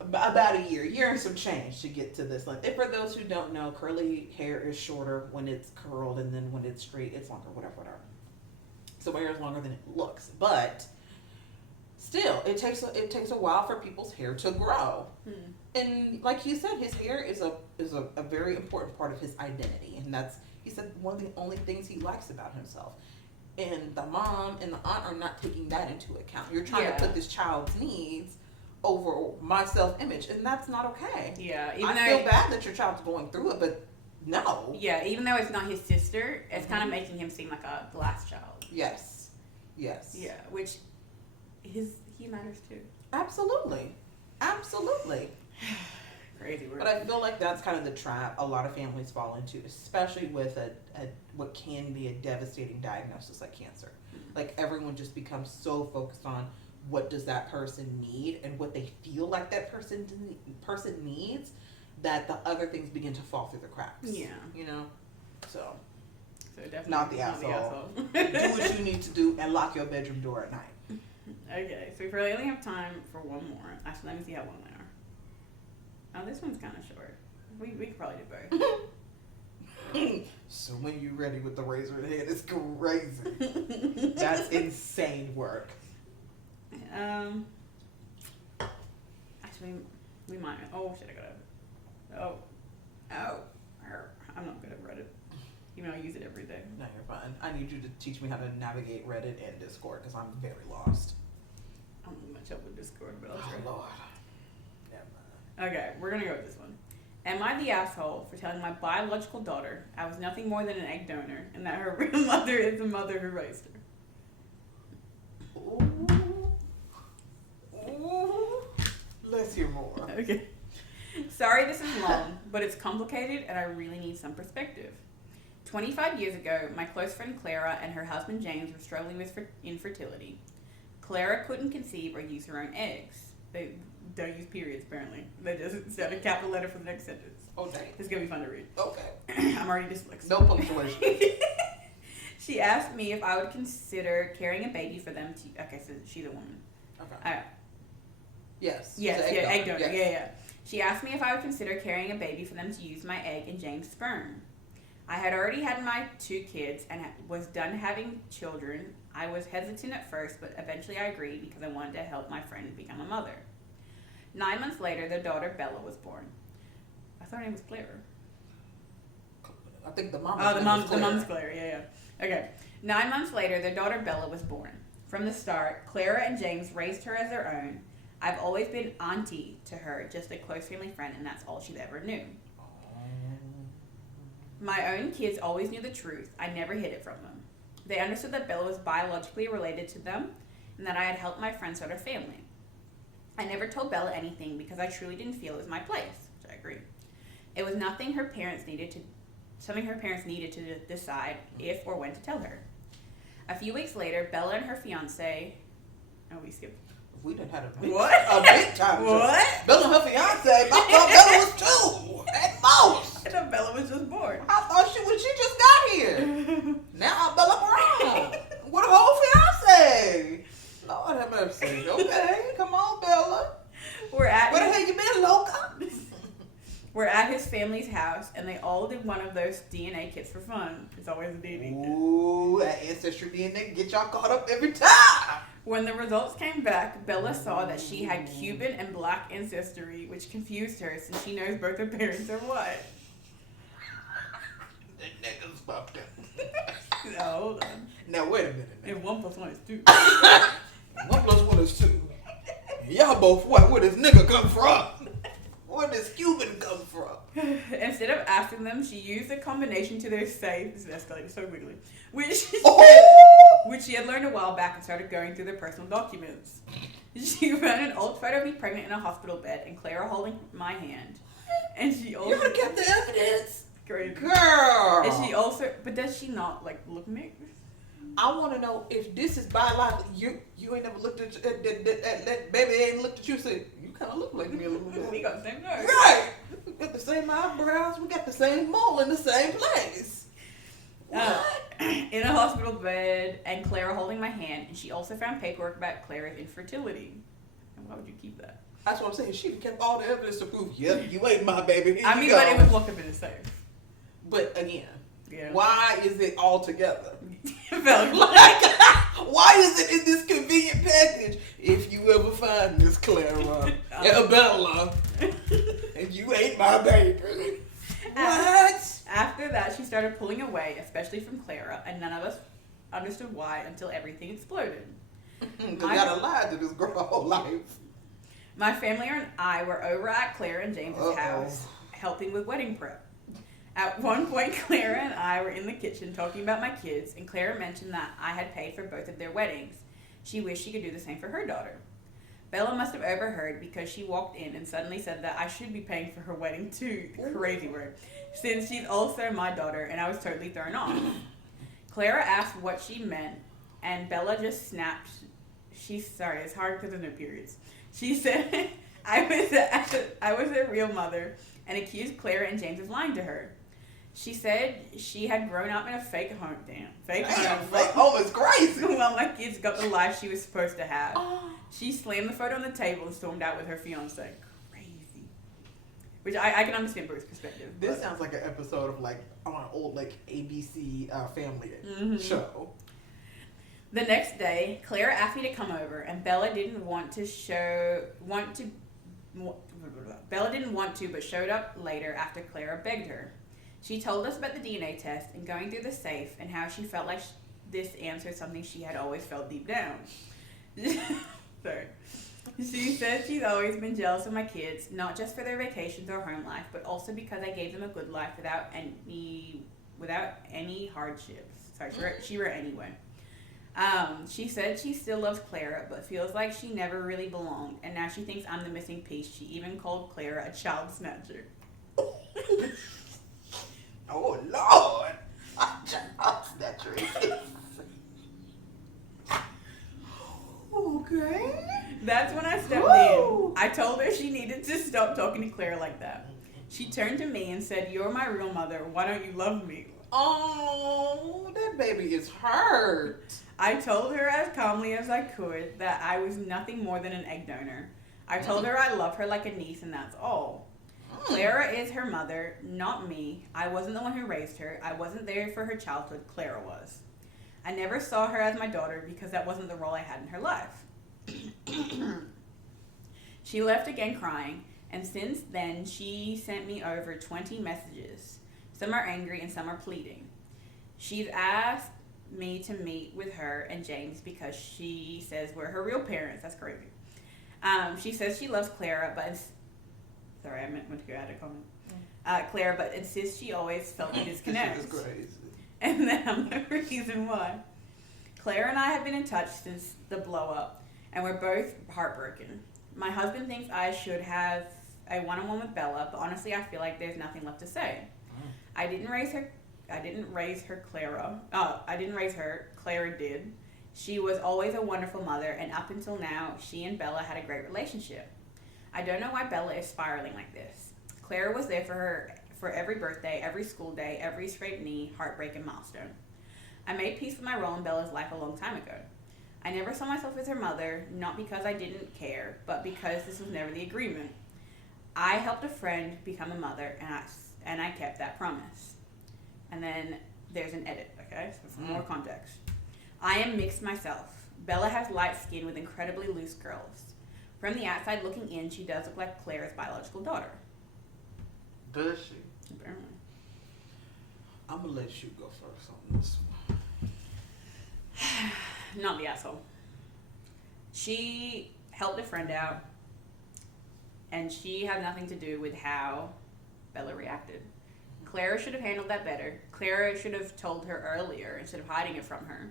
About a year and some change to get to this length. And for those who don't know, curly hair is shorter when it's curled, and then when it's straight, it's longer, whatever. So my hair is longer than it looks. But still, it takes a while for people's hair to grow. And like he said, his hair is a very important part of his identity, and that's, he said, one of the only things he likes about himself. And the mom and the aunt are not taking that into account. You're trying to put this child's needs over my self-image, and that's not okay. Yeah, I feel bad that your child's going through it, but no. Yeah, even though it's not his sister, it's kind of making him seem like a glass child. Yes. Yeah, which he matters too. Absolutely. Crazy word. But I feel like that's kind of the trap a lot of families fall into, especially with a what can be a devastating diagnosis like cancer. Like, everyone just becomes so focused on what does that person need and what they feel like that person needs, that the other things begin to fall through the cracks. Yeah. You know? So definitely not the asshole. Do what you need to do and lock your bedroom door at night. Okay, so we probably only have time for one more. Actually, let me see how long they are. Oh, this one's kind of short. We could probably do both. So when you're ready with the razor head, it's crazy. That's insane work. Actually, we might. Oh shit! I gotta. I'm not good at Reddit, even though I use it every day. No, you're fine. I need you to teach me how to navigate Reddit and Discord because I'm very lost. I'm not much up with Discord, but I'll try. Oh Lord. Never mind. Okay, we're gonna go with this one. Am I the asshole for telling my biological daughter I was nothing more than an egg donor and that her real mother is the mother who raised her? Ooh. Let's hear more. Okay. Sorry this is long, but it's complicated and I really need some perspective. 25 years ago, my close friend Clara and her husband James were struggling with infertility. Clara couldn't conceive or use her own eggs. They don't use periods, apparently. They just instead a capital letter for the next sentence. Oh, dang. It's going to be fun to read. Okay. I'm already dyslexic. No punctuation. She asked me if I would consider carrying a baby for them to... Okay, so she's a woman. Okay. Yes, egg donor. Yes. Yeah. She asked me if I would consider carrying a baby for them to use my egg and James' sperm. I had already had my 2 kids and was done having children. I was hesitant at first, but eventually I agreed because I wanted to help my friend become a mother. 9 months later, their daughter Bella was born. I thought her name was Claire. I think the mom. Oh, the mom's Claire. Yeah. Okay. 9 months later, their daughter Bella was born. From the start, Clara and James raised her as their own. I've always been auntie to her, just a close family friend, and that's all she ever knew. My own kids always knew the truth. I never hid it from them. They understood that Bella was biologically related to them and that I had helped my friend start a family. I never told Bella anything because I truly didn't feel it was my place, which I agree. It was something her parents needed to decide if or when to tell her. A few weeks later, Bella and her fiance... Oh, we skipped. We done had a big time. What? Bella and her fiance. I thought Bella was 2 at most. I thought Bella was just born. I thought she just got here. Now Bella grown with a whole were at his family's house, and they all did one of those DNA kits for fun. It's always a DNA kit. Ooh, that ancestry DNA get y'all caught up every time. When the results came back, Bella saw that she had Cuban and black ancestry, which confused her since she knows both her parents are white. The niggas popped up. No, hold on. Now wait a minute. If 1 + 1 is 2. 1 + 1 is 2. Y'all both white. Where does nigga come from? Where does Cuban come from? Instead of asking them, she used a combination to their safe. This is escalating so quickly. Which she had learned a while back and started going through their personal documents. She found an old photo of me pregnant in a hospital bed and Clara holding my hand. And she also... You would have kept the evidence. Crazy. Girl. And she also... But does she not, like, look mixed? I want to know if this is biological. You ain't never looked at that baby ain't looked at you and said, you kind of look like me a little bit. We got the same nose. Right. We got the same eyebrows. We got the same mole in the same place. In a hospital bed and Clara holding my hand, and she also found paperwork about Clara's infertility. And why would you keep that? That's what I'm saying. She kept all the evidence to prove, yep, you ain't my baby. Here I mean, but it was locked up in a safe. But again, yeah. Why is it all together? Like, why is it in this convenient package? If you ever find this, Clara, Bella, and you ain't my baby. What? After that, she started pulling away, especially from Clara, and none of us understood why until everything exploded. Because gotta lie to this girl whole life. My family and I were over at Clara and James's house, helping with wedding prep. At one point, Clara and I were in the kitchen talking about my kids, and Clara mentioned that I had paid for both of their weddings. She wished she could do the same for her daughter. Bella must have overheard because she walked in and suddenly said that I should be paying for her wedding too. Crazy word. Since she's also my daughter, and I was totally thrown off. Clara asked what she meant, and Bella just snapped. Sorry, it's hard because of no periods. She said I was a real mother and accused Clara and James of lying to her. She said she had grown up in a fake home. Fake home is crazy. Well, my kids got the life she was supposed to have. She slammed the photo on the table and stormed out with her fiance. Crazy. Which I can understand Bruce's perspective. This sounds like an episode of like on an old like ABC family show. The next day, Clara asked me to come over, and Bella didn't want to, but showed up later after Clara begged her. She told us about the DNA test and going through the safe and how she felt like this answered something she had always felt deep down. Sorry. She said she's always been jealous of my kids, not just for their vacations or home life, but also because I gave them a good life without any hardships. Sorry, she wrote anyway. She said she still loves Clara, but feels like she never really belonged, and now she thinks I'm the missing piece. She even called Clara a child snatcher. Oh, Lord. A child snatcher. Okay. That's when I stepped in. I told her she needed to stop talking to Clara like that. She turned to me and said, "You're my real mother. Why don't you love me?" Oh, that baby is hurt. I told her as calmly as I could that I was nothing more than an egg donor. I told her I love her like a niece, and that's all. Clara is her mother, not me. I wasn't the one who raised her. I wasn't there for her childhood. Clara was. I never saw her as my daughter because that wasn't the role I had in her life. She left again crying, and since then she sent me over 20 messages. Some are angry and some are pleading. She's asked me to meet with her and James because she says we're her real parents. That's crazy. She says she loves Clara, but sorry, I meant to add a comment. Clara, but insists she always felt a disconnect. This is crazy. And then I'm the reason why. Clara and I have been in touch since the blow up, and we're both heartbroken. My husband thinks I should have a one-on-one with Bella, but honestly, I feel like there's nothing left to say. I didn't raise her, Clara. I didn't raise her. Clara did. She was always a wonderful mother, and up until now, she and Bella had a great relationship. I don't know why Bella is spiraling like this. Clara was there for her for every birthday, every school day, every scraped knee, heartbreak, and milestone. I made peace with my role in Bella's life a long time ago. I never saw myself as her mother, not because I didn't care, but because this was never the agreement. I helped a friend become a mother, and I kept that promise. And then there's an edit, okay? So for more context. I am mixed myself. Bella has light skin with incredibly loose curls. From the outside looking in, she does look like Claire's biological daughter. Does she? Apparently. I'm going to let you go first on this one. Not the asshole. She helped a friend out, and she had nothing to do with how Bella reacted. Clara should have handled that better. Clara should have told her earlier instead of hiding it from her.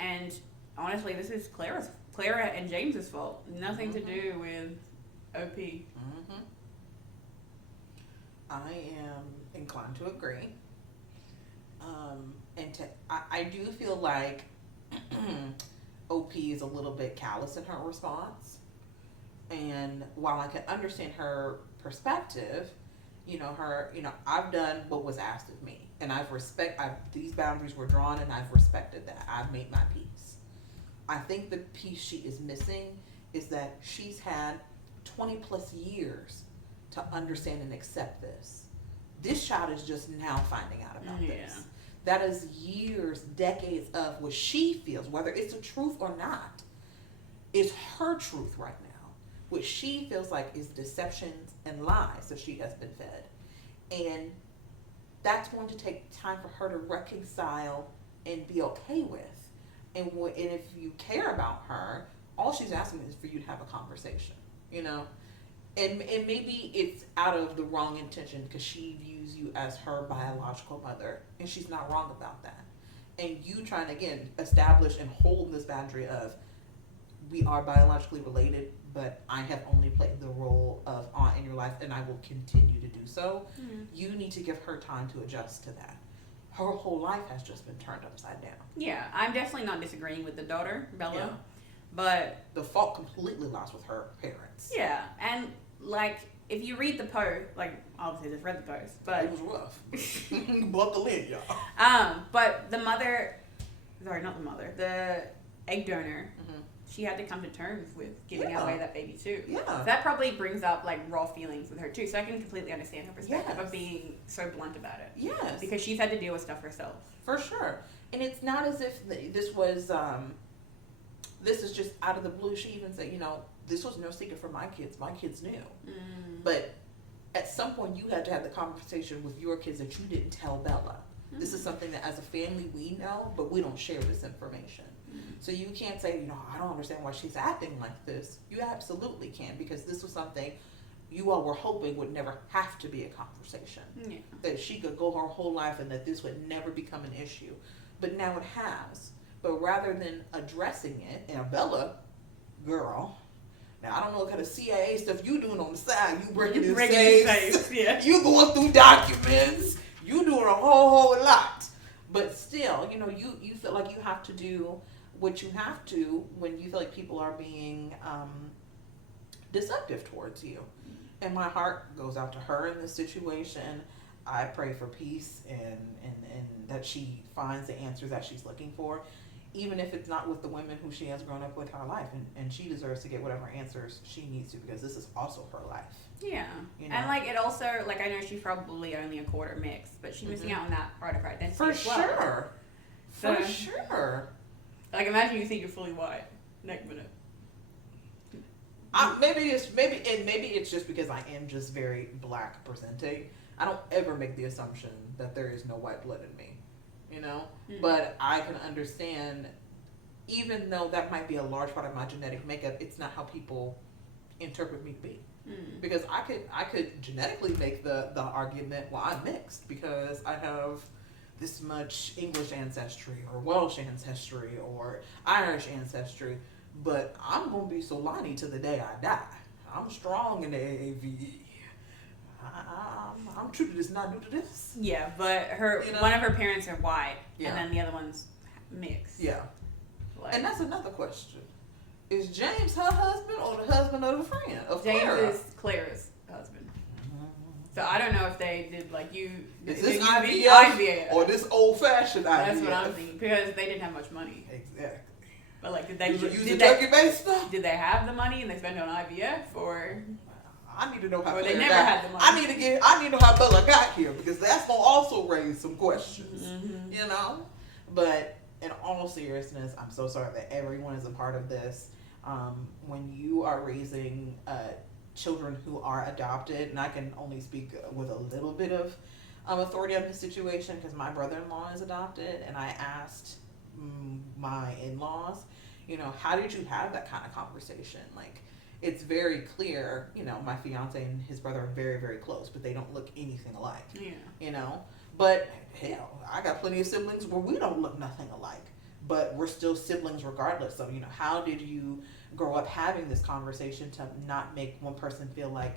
And honestly, this is Clara and James's fault. Nothing to do with OP. I am inclined to agree. I do feel like OP is a little bit callous in her response. And while I can understand her perspective, I've done what was asked of me, and these boundaries were drawn, and I've respected that. I've made my peace. I think the piece she is missing is that she's had 20 plus years to understand and accept this. This child is just now finding out about this. That is years, decades of what she feels, whether it's the truth or not, is her truth right now. What she feels like is deceptions and lies that she has been fed. And that's going to take time for her to reconcile and be okay with. And if you care about her, all she's asking is for you to have a conversation, And maybe it's out of the wrong intention because she views you as her biological mother, and she's not wrong about that. And you trying to, again, establish and hold this boundary of, we are biologically related, but I have only played the role of aunt in your life, and I will continue to do so. You need to give her time to adjust to that. Her whole life has just been turned upside down. Yeah, I'm definitely not disagreeing with the daughter, Bella, but the fault completely lies with her parents. Yeah, and if you read the post, obviously just read the post, but it was rough. Buckle in, y'all. But the egg donor. She had to come to terms with giving away that baby too. Yeah. So that probably brings up raw feelings with her too. So I can completely understand her perspective of being so blunt about it. Yes. Because she's had to deal with stuff herself. For sure. And it's not as if this was, this is just out of the blue. She even said, this was no secret for my kids. My kids knew. But at some point you had to have the conversation with your kids that you didn't tell Bella. This is something that as a family we know, but we don't share this information. So you can't say, I don't understand why she's acting like this. You absolutely can, because this was something you all were hoping would never have to be a conversation. Yeah. That she could go her whole life and that this would never become an issue. But now it has. But rather than addressing it, and Bella, girl, now I don't know what kind of CIA stuff you doing on the side. You breaking in safes. Yeah. You going through documents. You doing a whole lot. But still, you feel like you have to do what you have to when you feel like people are being deceptive towards you. And my heart goes out to her in this situation. I pray for peace and that she finds the answers that she's looking for, even if it's not with the women who she has grown up with her life. And she deserves to get whatever answers she needs to, because this is also her life. Yeah. And it also, I know she's probably only a quarter mixed, but she's missing out on that part of her identity for as well. Sure. So, for sure. Imagine you think you're fully white next minute. Maybe it's just because I am just very black presenting. I don't ever make the assumption that there is no white blood in me, But I can understand, even though that might be a large part of my genetic makeup, it's not how people interpret me to be. Because I could genetically make the argument, well, I'm mixed because I have this much English ancestry or Welsh ancestry or Irish ancestry, but I'm going to be Solani to the day I die. I'm strong in the AAVE. I'm true to this, not new to this. Yeah, but one of her parents are white, and then the other one's mixed. Yeah. And that's another question. Is James her husband or the husband of the friend? James is Claire's husband. So I don't know if they did Is this IVF or this old fashioned IVF? That's what I'm thinking, because they didn't have much money. Exactly. But like, did they use the turkey-based stuff? Did they have the money and they spent it on IVF, or? I need to know how. Or they never had the money. I need to know how Bella got here, because that's gonna also raise some questions. Mm-hmm. You know, but in all seriousness, I'm so sorry that everyone is a part of this. When you are raising children who are adopted, and I can only speak with a little bit of authority on this situation because my brother-in-law is adopted, and I asked my in-laws, you know, how did you have that kind of conversation? Like, it's very clear, you know, my fiance and his brother are very, very close, but they don't look anything alike. Yeah. You know, but hell, I got plenty of siblings where we don't look nothing alike, but we're still siblings regardless. So, you know, how did you grow up having this conversation to not make one person feel like,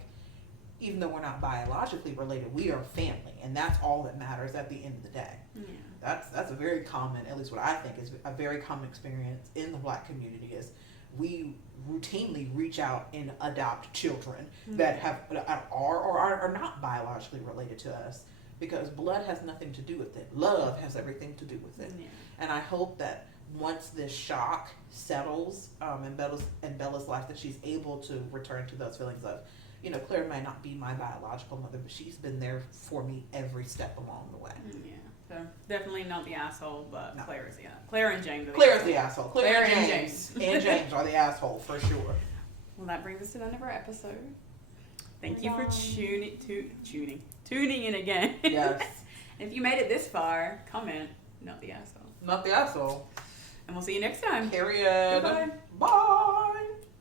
even though we're not biologically related, we are family, and that's all that matters at the end of the day. Yeah. That's a very common, at least what I think is a very common experience in the Black community, is we routinely reach out and adopt children that are or are not biologically related to us, because blood has nothing to do with it. Love has everything to do with it. Yeah. And I hope that once this shock settles in Bella's life, that she's able to return to those feelings of, you know, Claire may not be my biological mother, but she's been there for me every step along the way. Yeah. So definitely not the asshole, but No. Claire is the asshole. Claire and James are the Claire's asshole. the asshole. Claire and James. And James are the asshole for sure. Well, that brings us to the end of our episode. Thank you for tuning in again. Yes. If you made it this far, comment, not the asshole. Not the asshole. And we'll see you next time. Period. Goodbye. Bye.